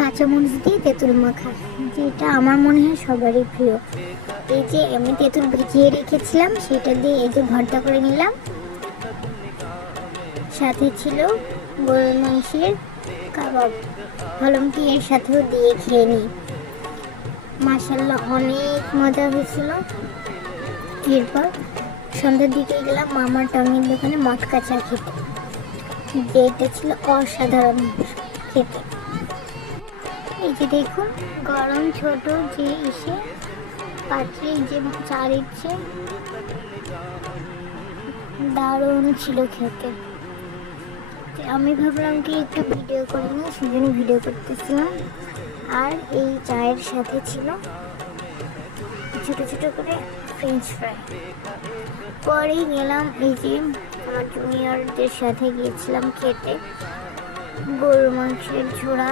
কাঁচামরিচ দিয়ে তেঁতুল মাখা, যেটা আমার মনে হয় সবারই প্রিয়। এই যে আমি তেঁতুল ভিজিয়ে রেখেছিলাম, সেটা দিয়ে এই যে ভর্তা করে নিলাম। সাথে ছিল গরুর মাংসের কাবাব, ভাবলাম কি এর সাথেও দিয়ে খেয়ে নিই। মাশাআল্লাহ অনেক মজা হয়েছিল। এরপর সন্ধ্যার দিকে গেলাম মামার টঙের দোকানে মটকা চা খেতে, যেটা ছিল অসাধারণ খেতে। এই যে দেখুন গরম ছোট যে পাত্রে যে চা দিচ্ছে, দারুণ ছিল খেতে। আমি ভাবলাম কি একটু ভিডিও করে নিই, সেজন্য ভিডিও করতেছিলাম। আর এই চায়ের সাথে ছিল ছোট ছোট করে ফ্রেঞ্চ ফ্রাই। পরে গেলাম এই যে আমার জুনিয়রদের সাথে গিয়েছিলাম খেতে গরুর মাংসের ঝোড়া।